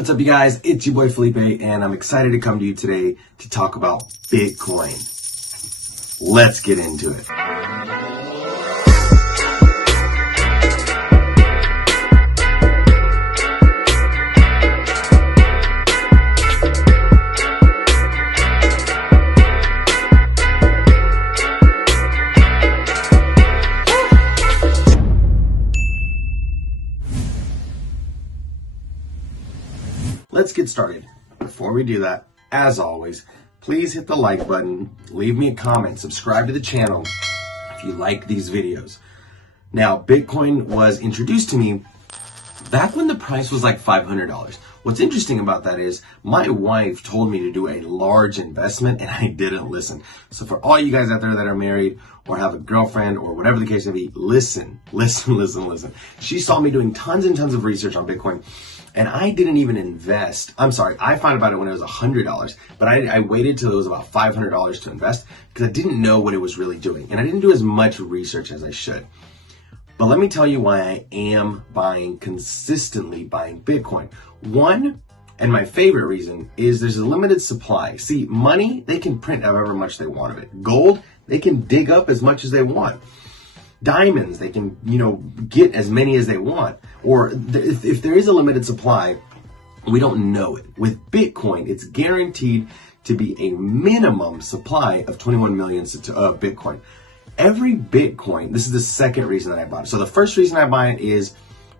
What's up, you guys? It's your boy Felipe, and I'm excited to come to you today to talk about Bitcoin. Let's get into it. Let's get started. Before we do that, as always, please hit the like button, leave me a comment, subscribe to the channel if you like these videos. Now, Bitcoin was introduced to me back when the price was like $500. What's interesting about that is my wife told me to do a large investment and I didn't listen. So for all you guys out there that are married or have a girlfriend or whatever the case may be, listen. She saw me doing tons and tons of research on Bitcoin and I didn't even invest. I found about it when it was $100, but I waited till it was about $500 to invest because I didn't know what it was really doing. And I didn't do as much research as I should. But let me tell you why I am consistently buying Bitcoin. One, and my favorite reason, is there's a limited supply. See, money, they can print however much they want of it. Gold, they can dig up as much as they want. Diamonds, they can, get as many as they want. Or if there is a limited supply, we don't know it. With Bitcoin, it's guaranteed to be a minimum supply of 21 million of Bitcoin. Every Bitcoin, this is the second reason that I bought it. So the first reason I buy it is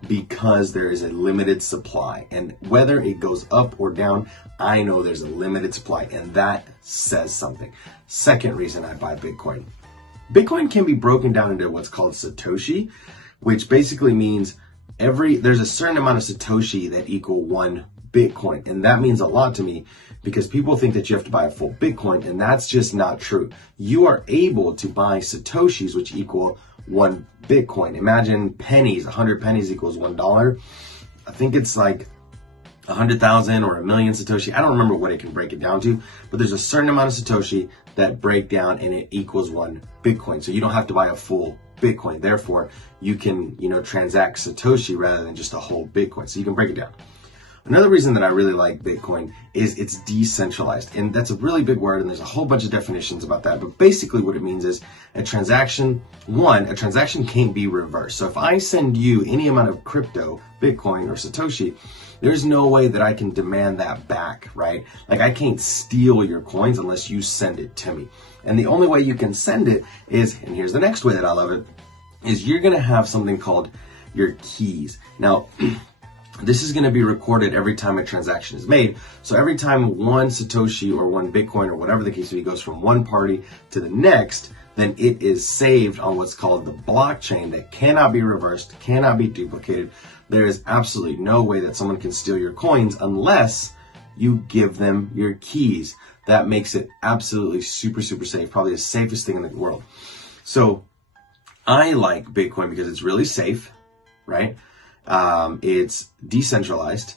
because there is a limited supply. And whether it goes up or down, I know there's a limited supply. And that says something. Second reason I buy Bitcoin. Bitcoin can be broken down into what's called Satoshi, which basically means there's a certain amount of Satoshi that equal one Bitcoin. And that means a lot to me because people think that you have to buy a full Bitcoin, and that's just not true. You are able to buy Satoshis, which equal one Bitcoin. Imagine pennies, 100 pennies equals $1. I think it's like 100,000 or a million Satoshi. I don't remember what it can break it down to, but there's a certain amount of Satoshi that break down and it equals one Bitcoin. So you don't have to buy a full Bitcoin. Therefore, you can, transact Satoshi rather than just a whole Bitcoin. So you can break it down. Another reason that I really like Bitcoin is it's decentralized. And that's a really big word, and there's a whole bunch of definitions about that. But basically what it means is a transaction can't be reversed. So if I send you any amount of crypto, Bitcoin or Satoshi, there's no way that I can demand that back, right? Like I can't steal your coins unless you send it to me. And the only way you can send it is, and here's the next way that I love it, is you're gonna have something called your keys. Now, this is going to be recorded every time a transaction is made. So every time one Satoshi or one Bitcoin or whatever the case may be goes from one party to the next, then it is saved on what's called the blockchain that cannot be reversed, cannot be duplicated. There is absolutely no way that someone can steal your coins unless you give them your keys. That makes it absolutely super safe, probably the safest thing in the world. So I like Bitcoin because it's really safe, right? It's decentralized.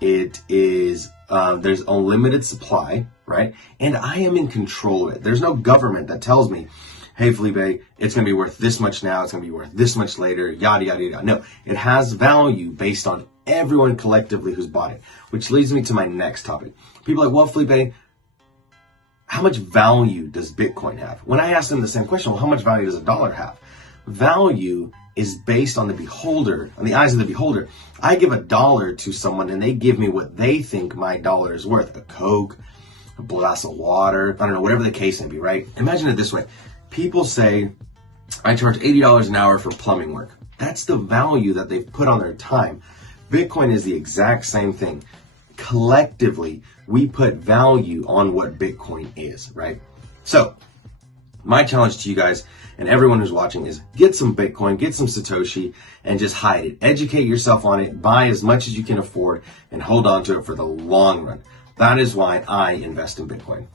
It is, there's unlimited supply, right? And I am in control of it. There's no government that tells me, hey, Felipe, it's going to be worth this much now. It's going to be worth this much later, yada, yada, yada. No, it has value based on everyone collectively who's bought it, which leads me to my next topic. People are like, well, Felipe, how much value does Bitcoin have? When I ask them the same question, well, how much value does a dollar have? Value is based on the beholder, on the eyes of the beholder. I give $1 to someone and they give me what they think my dollar is worth. A Coke, a glass of water, I don't know, whatever the case may be, right? Imagine it this way. People say, I charge $80 an hour for plumbing work. That's the value that they've put on their time. Bitcoin is the exact same thing. Collectively, we put value on what Bitcoin is, right? So, my challenge to you guys and everyone who's watching is get some Bitcoin, get some Satoshi, and just hide it. Educate yourself on it, buy as much as you can afford, and hold on to it for the long run. That is why I invest in Bitcoin.